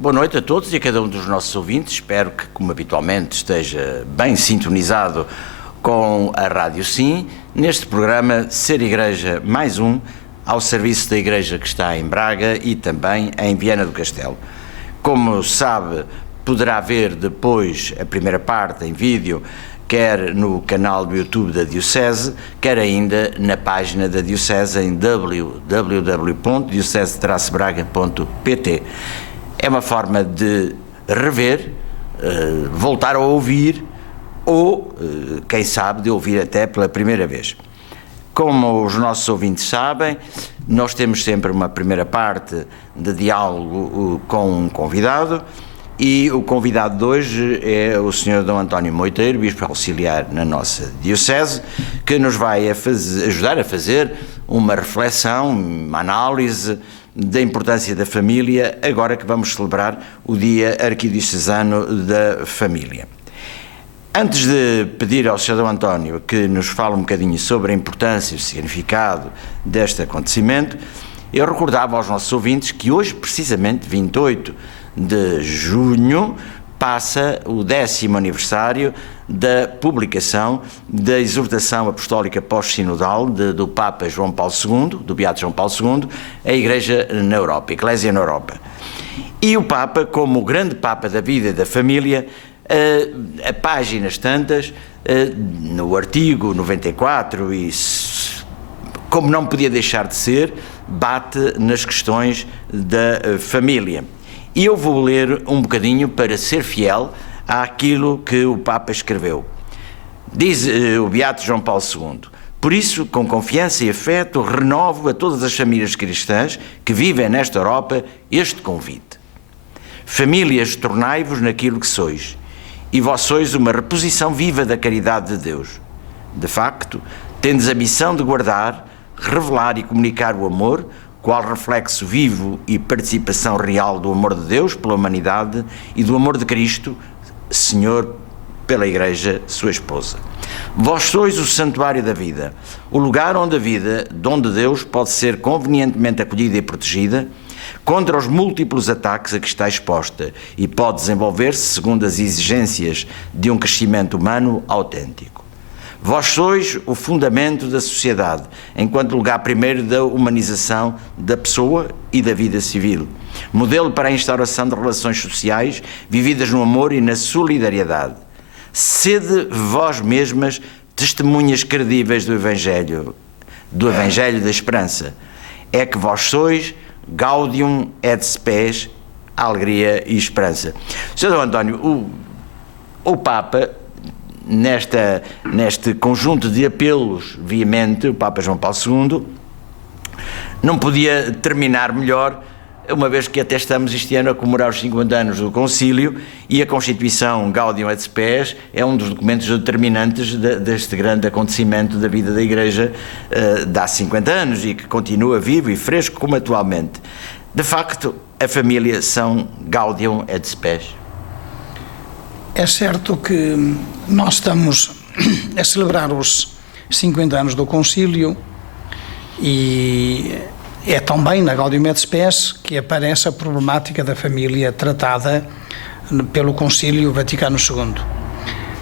Boa noite a todos e a cada um dos nossos ouvintes. Espero que, como habitualmente, esteja bem sintonizado com a Rádio Sim, neste programa Ser Igreja mais um, ao serviço da Igreja que está em Braga e também em Viana do Castelo. Como sabe, poderá ver depois a primeira parte em vídeo, quer no canal do YouTube da Diocese, quer ainda na página da Diocese em www.diocese-braga.pt. É uma forma de rever, voltar a ouvir ou, quem sabe, de ouvir até pela primeira vez. Como os nossos ouvintes sabem, nós temos sempre uma primeira parte de diálogo com um convidado, e o convidado de hoje é o Sr. D. António Moiteiro, Bispo Auxiliar na nossa Diocese, que nos vai ajudar a fazer uma reflexão, uma análise da importância da família, agora que vamos celebrar o Dia Arquidiocesano da Família. Antes de pedir ao Sr. D. António que nos fale um bocadinho sobre a importância e o significado deste acontecimento, eu recordava aos nossos ouvintes que hoje, precisamente 28 de junho, passa o 10º aniversário da publicação da exortação apostólica pós-sinodal do Papa João Paulo II, do Beato João Paulo II, a Igreja na Europa, a Eclésia na Europa. E o Papa, como o grande Papa da vida e da família, a páginas tantas, no artigo 94, e como não podia deixar de ser, bate nas questões da família. E eu vou ler um bocadinho para ser fiel àquilo que o Papa escreveu. Diz o Beato João Paulo II: por isso, com confiança e afeto, renovo a todas as famílias cristãs que vivem nesta Europa este convite. Famílias, tornai-vos naquilo que sois, e vós sois uma reposição viva da caridade de Deus. De facto, tendes a missão de guardar, revelar e comunicar o amor, qual reflexo vivo e participação real do amor de Deus pela humanidade e do amor de Cristo, Senhor, pela Igreja, sua esposa. Vós sois o santuário da vida, o lugar onde a vida, dom de Deus, pode ser convenientemente acolhida e protegida contra os múltiplos ataques a que está exposta e pode desenvolver-se segundo as exigências de um crescimento humano autêntico. Vós sois o fundamento da sociedade, enquanto lugar primeiro da humanização da pessoa e da vida civil. Modelo para a instauração de relações sociais vividas no amor e na solidariedade. Sede vós mesmas testemunhas credíveis do Evangelho da Esperança. É que vós sois Gaudium et Spes, alegria e esperança. Sr. D. António, o Papa, neste conjunto de apelos veemente, o Papa João Paulo II, não podia terminar melhor, uma vez que até estamos este ano a comemorar os 50 anos do Concílio e a Constituição Gaudium et Spes é um dos documentos determinantes deste grande acontecimento da vida da Igreja de há 50 anos e que continua vivo e fresco como atualmente. De facto, a família são Gaudium et Spes. É certo que nós estamos a celebrar os 50 anos do Concílio e é também na Gaudium et Spes que aparece a problemática da família tratada pelo Concílio Vaticano II.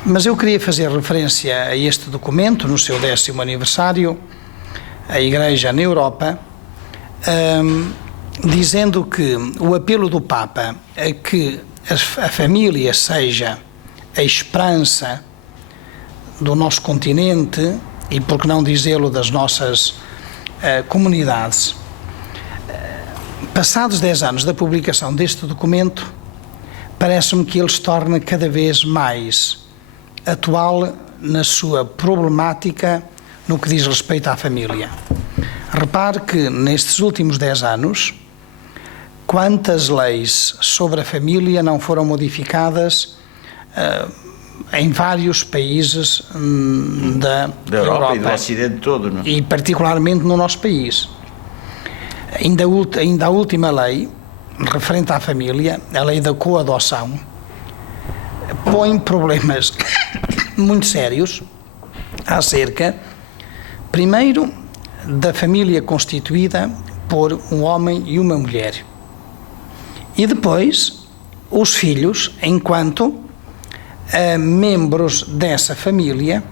Mas eu queria fazer referência a este documento, no seu 10º aniversário, a Igreja na Europa, dizendo que o apelo do Papa é que a família seja a esperança do nosso continente e, por que não dizê-lo, das nossas comunidades. Passados 10 anos da publicação deste documento, parece-me que ele se torna cada vez mais atual na sua problemática no que diz respeito à família. Repare que nestes últimos 10 anos, quantas leis sobre a família não foram modificadas em vários países da Europa e do Ocidente todo, não? E particularmente no nosso país. Ainda a última lei referente à família, a lei da coadoção, põe problemas muito sérios acerca, primeiro, da família constituída por um homem e uma mulher, e depois os filhos enquanto membros dessa família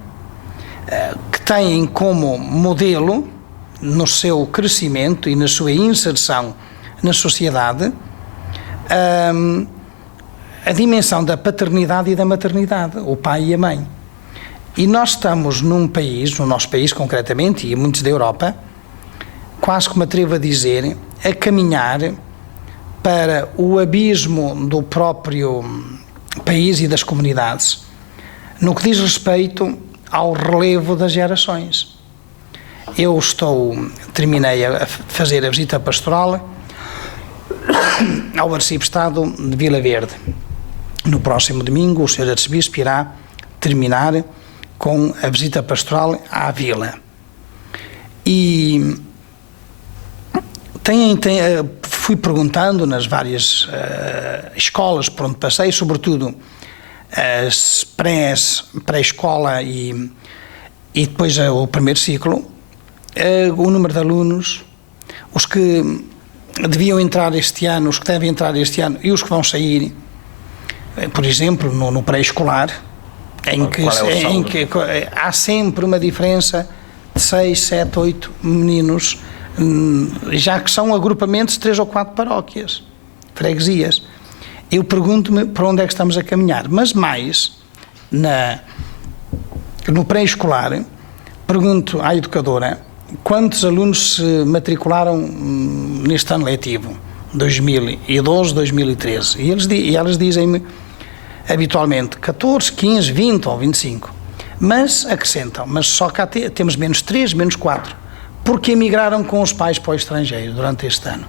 que têm como modelo no seu crescimento e na sua inserção na sociedade a dimensão da paternidade e da maternidade, o pai e a mãe. E nós estamos num país, no nosso país concretamente, e muitos da Europa, quase que me atrevo a dizer, a caminhar para o abismo do próprio país e das comunidades, no que diz respeito ao relevo das gerações. Eu terminei a fazer a visita pastoral ao Arcebispado de Vila Verde. No próximo domingo, o Sr. Arcebispo irá terminar com a visita pastoral à vila. E fui perguntando nas várias escolas por onde passei, sobretudo as pré-escola e depois o primeiro ciclo, o número de alunos, os que deviam entrar este ano, os que devem entrar este ano e os que vão sair, por exemplo, no pré-escolar, em que há sempre uma diferença de 6, 7, 8 meninos, já que são agrupamentos de 3 ou 4 paróquias, freguesias. Eu pergunto-me para onde é que estamos a caminhar, mas mais no pré-escolar, pergunto à educadora quantos alunos se matricularam neste ano letivo, 2012, 2013, e elas dizem-me habitualmente 14, 15, 20 ou 25, mas acrescentam, mas só cá temos menos 3, menos 4, porque emigraram com os pais para o estrangeiro durante este ano.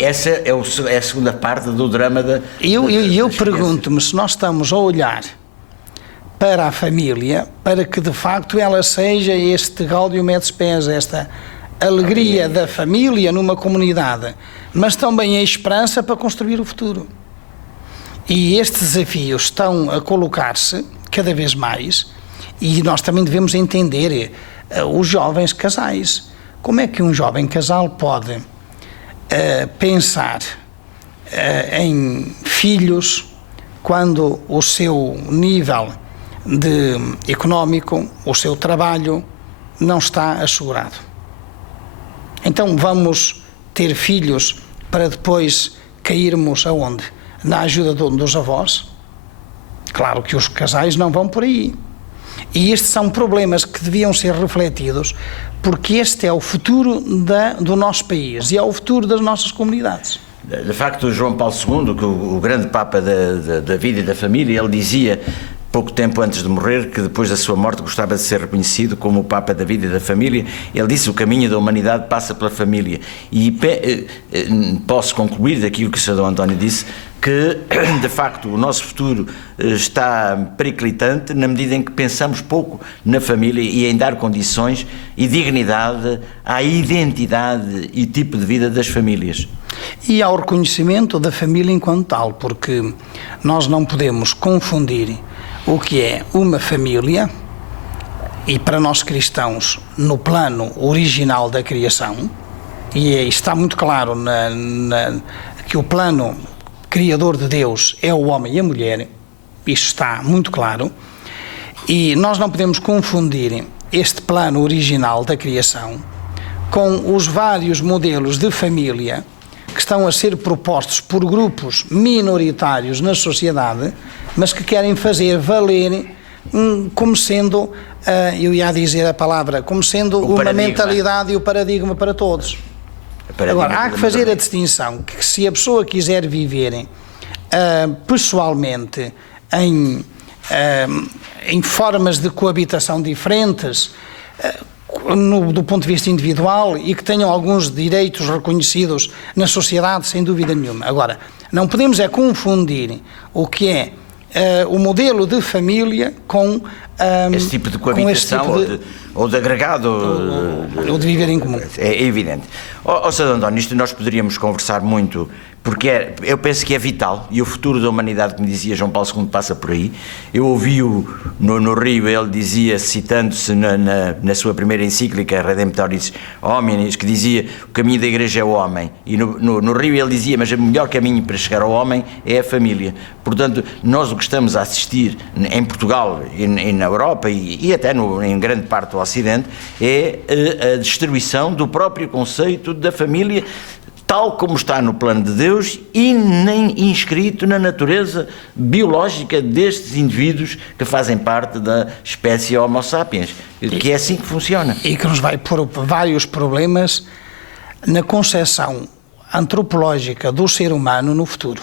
Essa é a segunda parte do drama da... Eu pergunto-me se nós estamos a olhar para a família, para que de facto ela seja este Gaudium et Spes, esta alegria da família numa comunidade, mas também a esperança para construir o futuro. E estes desafios estão a colocar-se cada vez mais, e nós também devemos entender os jovens casais. Como é que um jovem casal pode pensar em filhos quando o seu nível económico, o seu trabalho não está assegurado? Então vamos ter filhos para depois cairmos aonde? Na ajuda dos avós? Claro que os casais não vão por aí. E estes são problemas que deviam ser refletidos, porque este é o futuro do nosso país e é o futuro das nossas comunidades. De facto, João Paulo II, que o grande Papa da vida e da família, ele dizia pouco tempo antes de morrer que depois da sua morte gostava de ser reconhecido como o Papa da vida e da família. Ele disse: o caminho da humanidade passa pela família. E posso concluir daquilo que o Sr. D. António disse, que de facto o nosso futuro está periclitante na medida em que pensamos pouco na família e em dar condições e dignidade à identidade e tipo de vida das famílias. E ao reconhecimento da família enquanto tal, porque nós não podemos confundir o que é uma família, e para nós cristãos, no plano original da criação, e está muito claro que o plano criador de Deus é o homem e a mulher, isso está muito claro, e nós não podemos confundir este plano original da criação com os vários modelos de família que estão a ser propostos por grupos minoritários na sociedade, mas que querem fazer valer como sendo, eu ia dizer a palavra, como sendo uma mentalidade e o paradigma para todos. Agora, há que fazer a distinção que se a pessoa quiser viver pessoalmente em formas de coabitação diferentes, do ponto de vista individual, e que tenham alguns direitos reconhecidos na sociedade, sem dúvida nenhuma. Agora, não podemos confundir o que é o modelo de família com esse tipo de coabitação ou de agregado ou de viver em comum. É evidente. Sr. António, isto nós poderíamos conversar muito, porque eu penso que é vital, e o futuro da humanidade, como dizia João Paulo II, passa por aí. Eu ouvi-o no Rio, ele dizia, citando-se na sua primeira encíclica, Redemptoris Hominis, que dizia: o caminho da Igreja é o homem, e no Rio ele dizia: mas o melhor caminho para chegar ao homem é a família. Portanto, nós o que estamos a assistir em Portugal e na Europa e até em grande parte do Ocidente é a destruição do próprio conceito da família, tal como está no plano de Deus e nem inscrito na natureza biológica destes indivíduos que fazem parte da espécie Homo sapiens, que é assim que funciona. E que nos vai pôr vários problemas na concepção antropológica do ser humano no futuro.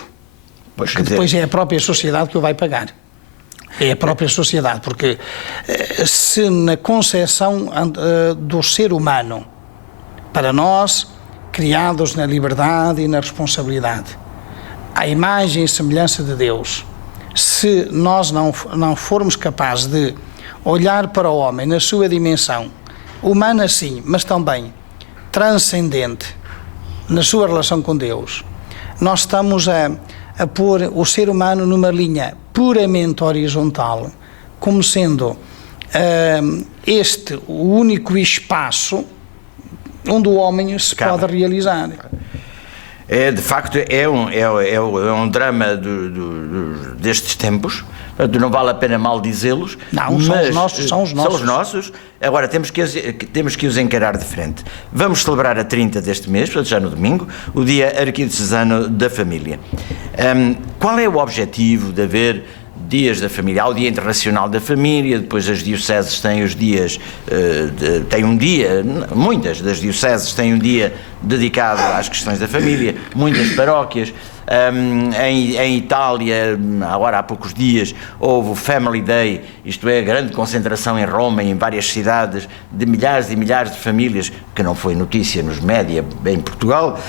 Pois, que depois é a própria sociedade que o vai pagar. É a própria sociedade, porque se na concepção do ser humano, para nós, criados na liberdade e na responsabilidade, à imagem e semelhança de Deus, se nós não formos capazes de olhar para o homem na sua dimensão, humana sim, mas também transcendente, na sua relação com Deus, nós estamos a pôr o ser humano numa linha puramente horizontal, como sendo este o único espaço onde o homem se pode realizar. De facto, é um drama destes tempos. Portanto, não vale a pena mal dizê-los. Não, são os nossos. Agora, temos que os encarar de frente. Vamos celebrar a 30 deste mês, portanto, já no domingo, o Dia Arquidiocesano da Família. Qual é o objetivo de haver dias da família? Há o Dia Internacional da Família, depois as dioceses têm os dias, muitas das dioceses têm um dia dedicado às questões da família, muitas paróquias. Em Itália, agora há poucos dias, houve o Family Day, isto é, a grande concentração em Roma e em várias cidades de milhares e milhares de famílias, que não foi notícia nos média em Portugal,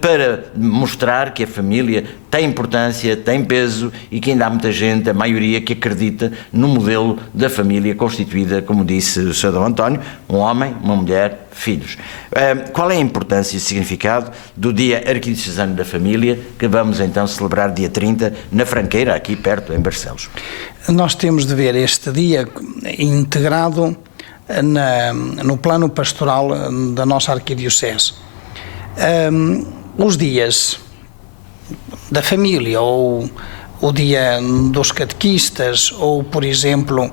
para mostrar que a família tem importância, tem peso e que ainda há muita gente, a maioria, que acredita no modelo da família constituída, como disse o Sr. D. António, um homem, uma mulher, filhos. Qual é a importância e o significado do Dia Arquidiocesano da Família, que vamos então celebrar dia 30 na Franqueira, aqui perto, em Barcelos? Nós temos de ver este dia integrado no plano pastoral da nossa arquidiocese. Os dias da família, ou o dia dos catequistas, ou, por exemplo,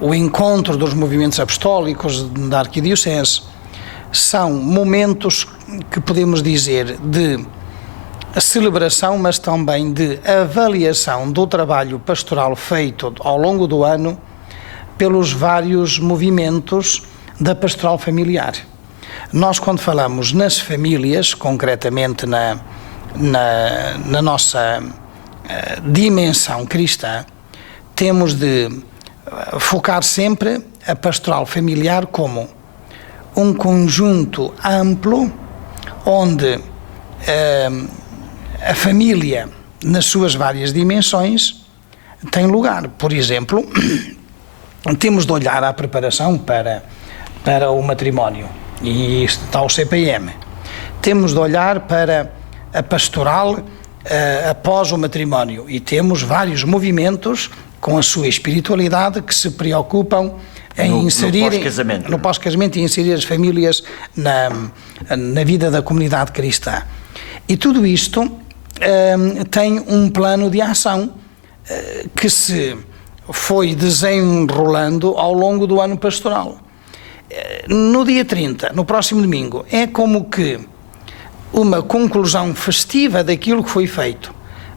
o encontro dos movimentos apostólicos da arquidiocese, são momentos que podemos dizer de celebração, mas também de avaliação do trabalho pastoral feito ao longo do ano pelos vários movimentos da pastoral familiar. Nós, quando falamos nas famílias, concretamente na nossa dimensão cristã, temos de focar sempre a pastoral familiar como um conjunto amplo onde a família, nas suas várias dimensões, tem lugar. Por exemplo, temos de olhar à preparação para o matrimónio, e está o CPM. Temos de olhar para a pastoral após o matrimónio, e temos vários movimentos com a sua espiritualidade que se preocupam em inserir no pós-casamento e inserir as famílias na vida da comunidade cristã. E tudo isto tem um plano de ação que se foi desenrolando ao longo do ano pastoral. No dia 30, no próximo domingo, é como que uma conclusão festiva daquilo que foi feito,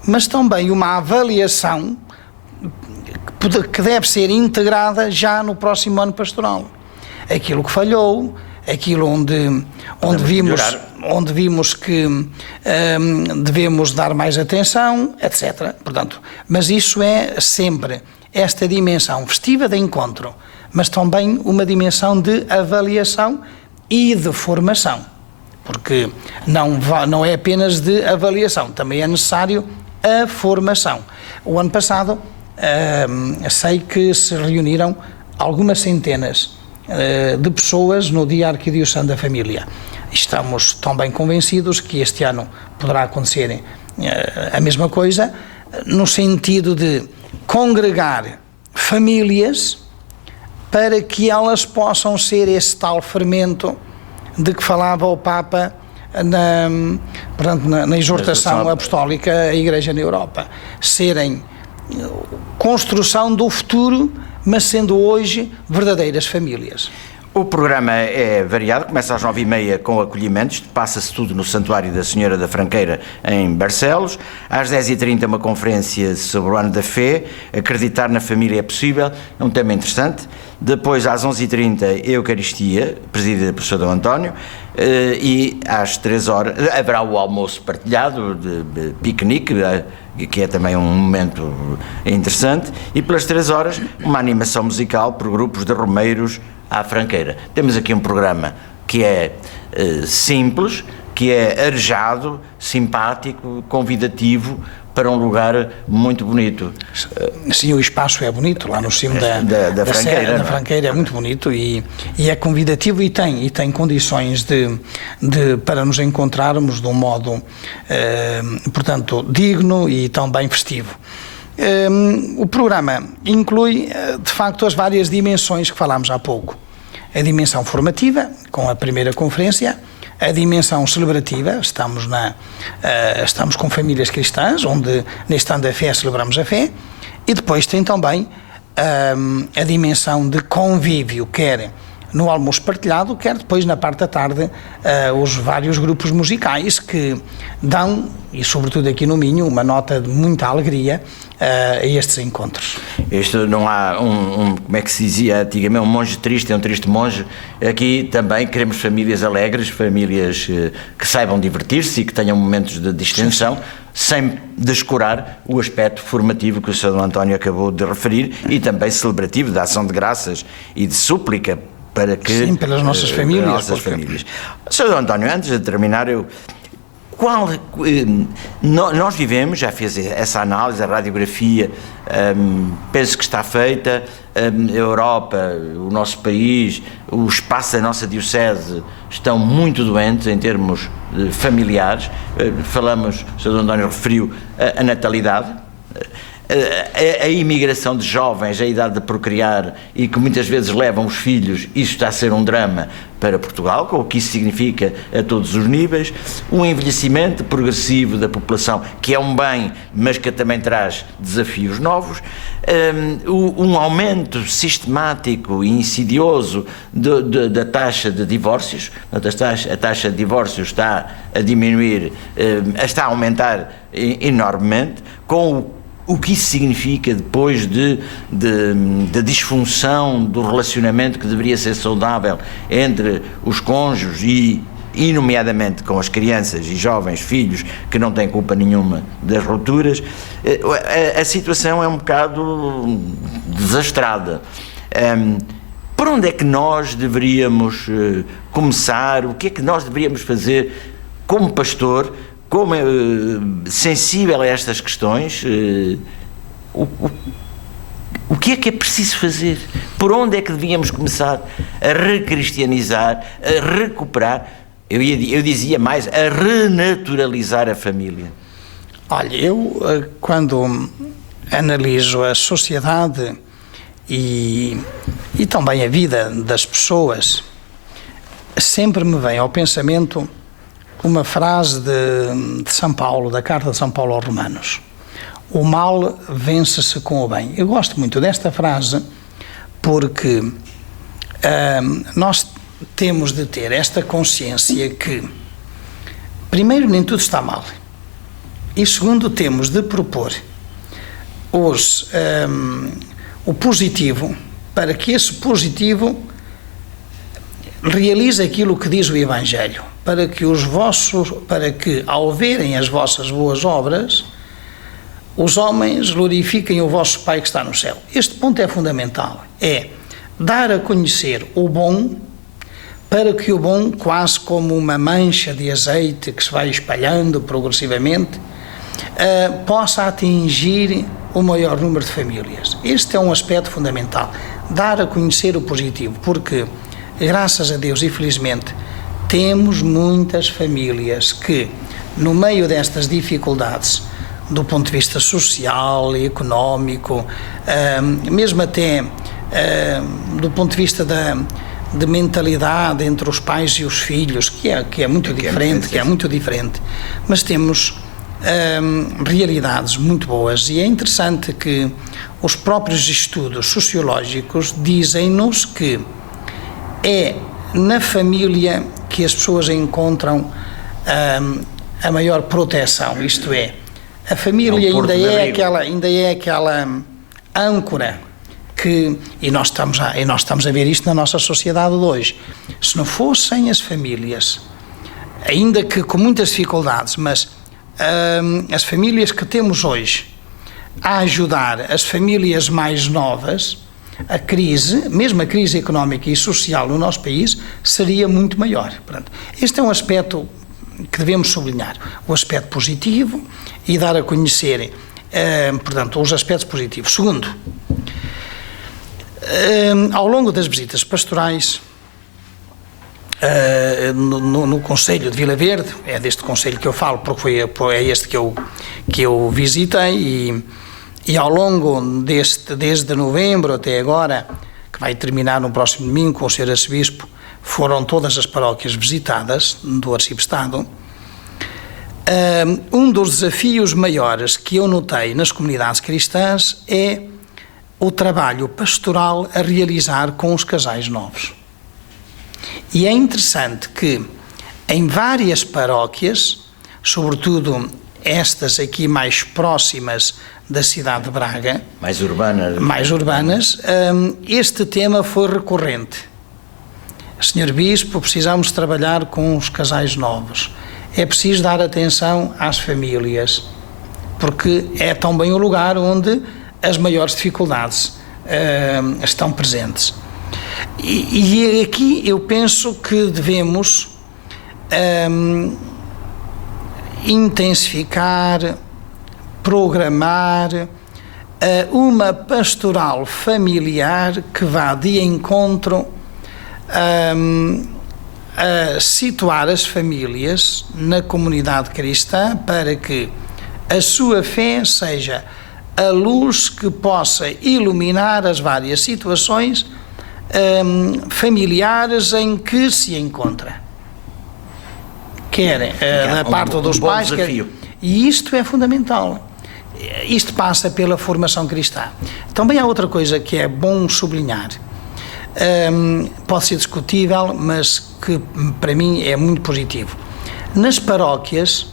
mas também uma avaliação que deve ser integrada já no próximo ano pastoral. Aquilo que falhou, aquilo onde vimos que devemos dar mais atenção, etc. Portanto, mas isso é sempre esta dimensão festiva de encontro, mas também uma dimensão de avaliação e de formação, porque não é apenas de avaliação, também é necessário a formação. O ano passado sei que se reuniram algumas centenas de pessoas no Dia Arquidiocesano da Família. Estamos também convencidos que este ano poderá acontecer a mesma coisa, no sentido de congregar famílias para que elas possam ser esse tal fermento de que falava o Papa na exortação apostólica à Igreja na Europa. Serem construção do futuro, mas sendo hoje verdadeiras famílias. O programa é variado, começa às 9h30 com acolhimentos, passa-se tudo no Santuário da Senhora da Franqueira, em Barcelos. Às 10h30 uma conferência sobre o Ano da Fé, acreditar na família é possível, é um tema interessante. Depois, às 11h30, Eucaristia, presidida por Sr. António, e às 13h haverá o almoço partilhado, de piquenique, que é também um momento interessante, e pelas 13h uma animação musical por grupos de romeiros à Franqueira. Temos aqui um programa que é simples, que é arejado, simpático, convidativo, para um lugar muito bonito. Sim, o espaço é bonito, lá no cimo da Franqueira. Da Franqueira é muito bonito e é convidativo e tem condições para nos encontrarmos de um modo, portanto, digno e também festivo. O programa inclui, de facto, as várias dimensões que falámos há pouco. A dimensão formativa, com a primeira conferência, a dimensão celebrativa, estamos com famílias cristãs, onde neste ano da fé celebramos a fé, e depois tem também a dimensão de convívio, quer no almoço partilhado, quer depois na parte da tarde os vários grupos musicais que dão, e sobretudo aqui no Minho, uma nota de muita alegria a estes encontros. Isto não há como é que se dizia antigamente, um monge triste é um triste monge. Aqui também queremos famílias alegres, famílias que saibam divertir-se e que tenham momentos de distensão, sem descurar o aspecto formativo que o Sr. António acabou de referir e também celebrativo, de ação de graças e de súplica para que... Sim, pelas nossas famílias. Nossas famílias. Sr. António, antes de terminar, nós vivemos, já fez essa análise, a radiografia, penso que está feita, a Europa, o nosso país, o espaço da nossa diocese estão muito doentes em termos familiares. Falamos, o Sr. António referiu a natalidade, a imigração de jovens, a idade de procriar e que muitas vezes levam os filhos, isso está a ser um drama para Portugal, com o que isso significa a todos os níveis, um envelhecimento progressivo da população, que é um bem, mas que também traz desafios novos, um aumento sistemático e insidioso da taxa de divórcios. A taxa de divórcios está a diminuir, está a aumentar enormemente, com o que isso significa depois da disfunção do relacionamento que deveria ser saudável entre os cônjuges e nomeadamente com as crianças e jovens filhos que não têm culpa nenhuma das rupturas. A situação é um bocado desastrada. Por onde é que nós deveríamos começar? O que é que nós deveríamos fazer como pastor, como sensível a estas questões? O que é preciso fazer? Por onde é que devíamos começar a recristianizar, a recuperar, eu dizia mais, a renaturalizar a família? Olha, eu quando analiso a sociedade e também a vida das pessoas, sempre me vem ao pensamento uma frase de São Paulo, da carta de São Paulo aos Romanos: o mal vence-se com o bem. Eu gosto muito desta frase porque nós temos de ter esta consciência que, primeiro, nem tudo está mal, e segundo, temos de propor o positivo, para que esse positivo realize aquilo que diz o Evangelho, para que ao verem as vossas boas obras, os homens glorifiquem o vosso Pai que está no céu. Este ponto é fundamental, é dar a conhecer o bom, para que o bom, quase como uma mancha de azeite que se vai espalhando progressivamente, possa atingir o maior número de famílias. Este é um aspecto fundamental, dar a conhecer o positivo, porque, graças a Deus e felizmente, temos muitas famílias que, no meio destas dificuldades, do ponto de vista social e económico, mesmo até do ponto de vista de mentalidade entre os pais e os filhos, que é muito diferente, mas temos realidades muito boas, e é interessante que os próprios estudos sociológicos dizem-nos que é na família que as pessoas encontram a maior proteção, isto é, a família ainda é aquela âncora que, e nós estamos a ver isto na nossa sociedade de hoje. Se não fossem as famílias, ainda que com muitas dificuldades, mas as famílias que temos hoje a ajudar as famílias mais novas, a crise, mesmo a crise económica e social no nosso país, seria muito maior. Portanto, este é um aspecto que devemos sublinhar, o aspecto positivo, e dar a conhecer, portanto, os aspectos positivos. Segundo, ao longo das visitas pastorais, no Conselho de Vila Verde, é deste Conselho que eu falo, porque é este que eu visitei, e ao longo desde novembro até agora, que vai terminar no próximo domingo com o Sr. Arcebispo, foram todas as paróquias visitadas do Arciprestado. Um dos desafios maiores que eu notei nas comunidades cristãs é o trabalho pastoral a realizar com os casais novos. E é interessante que em várias paróquias, sobretudo estas aqui mais próximas da cidade de Braga, mais urbanas, este tema foi recorrente. Senhor Bispo, precisamos trabalhar com os casais novos. É preciso dar atenção às famílias, porque é também o lugar onde as maiores dificuldades estão presentes. E aqui eu penso que devemos intensificar, programar uma pastoral familiar que vá de encontro a situar as famílias na comunidade cristã, para que a sua fé seja a luz que possa iluminar as várias situações familiares em que se encontra. Quer da parte dos pais, e isto é fundamental. Isto passa pela formação cristã. Também há outra coisa que é bom sublinhar. Pode ser discutível, mas que para mim é muito positivo. Nas paróquias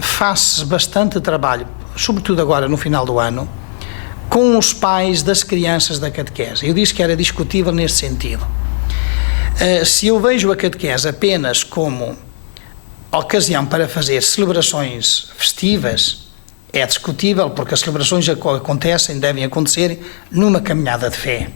faz-se bastante trabalho, sobretudo agora no final do ano, com os pais das crianças da catequese. Eu disse que era discutível neste sentido. Se eu vejo a catequese apenas como ocasião para fazer celebrações festivas, é discutível, porque as celebrações devem acontecer numa caminhada de fé.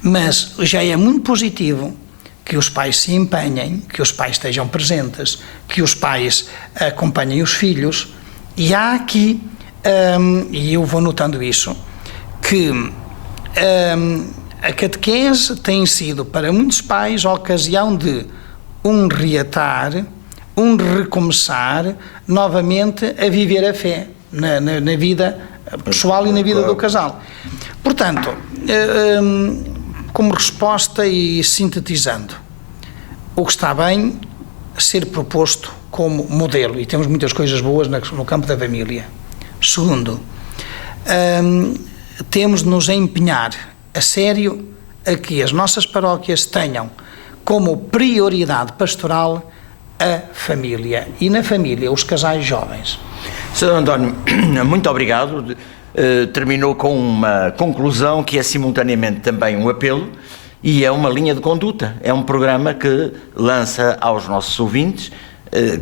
Mas já é muito positivo que os pais se empenhem, que os pais estejam presentes, que os pais acompanhem os filhos. E há aqui, e eu vou notando isso, que a catequese tem sido para muitos pais a ocasião de um reatar, um recomeçar novamente a viver a fé na vida pessoal e na vida do casal. Portanto, como resposta e sintetizando, o que está bem ser proposto como modelo, e temos muitas coisas boas no campo da família. Segundo, temos de nos empenhar a sério a que as nossas paróquias tenham como prioridade pastoral a família, e na família os casais jovens. Sr. António, muito obrigado. Terminou com uma conclusão que é simultaneamente também um apelo e é uma linha de conduta. É um programa que lança aos nossos ouvintes,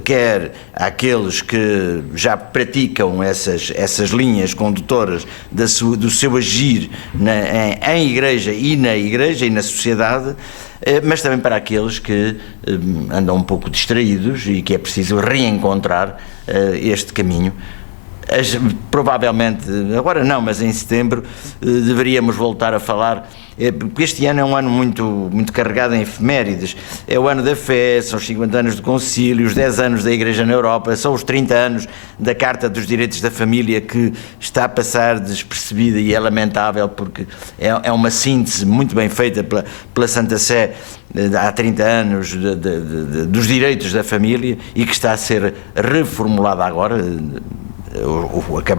quer àqueles que já praticam essas linhas condutoras do seu agir em igreja e na sociedade, mas também para aqueles que andam um pouco distraídos e que é preciso reencontrar este caminho. provavelmente, agora não, mas em setembro, deveríamos voltar a falar, porque este ano é um ano muito carregado em efemérides. É o ano da fé, são os 50 anos do Concílio, os 10 anos da Igreja na Europa, são os 30 anos da Carta dos Direitos da Família, que está a passar despercebida, e é lamentável, porque é uma síntese muito bem feita pela Santa Sé há 30 anos dos direitos da família, e que está a ser reformulada agora.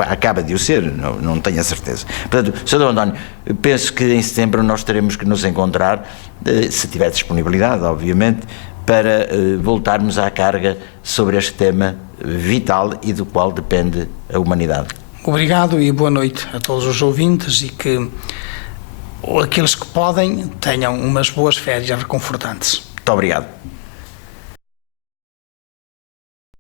Acaba de o ser, não tenho a certeza. Portanto, Sr. Dom António, penso que em setembro nós teremos que nos encontrar, se tiver disponibilidade, obviamente, para voltarmos à carga sobre este tema vital e do qual depende a humanidade. Obrigado e boa noite a todos os ouvintes, e que aqueles que podem tenham umas boas férias reconfortantes. Muito obrigado.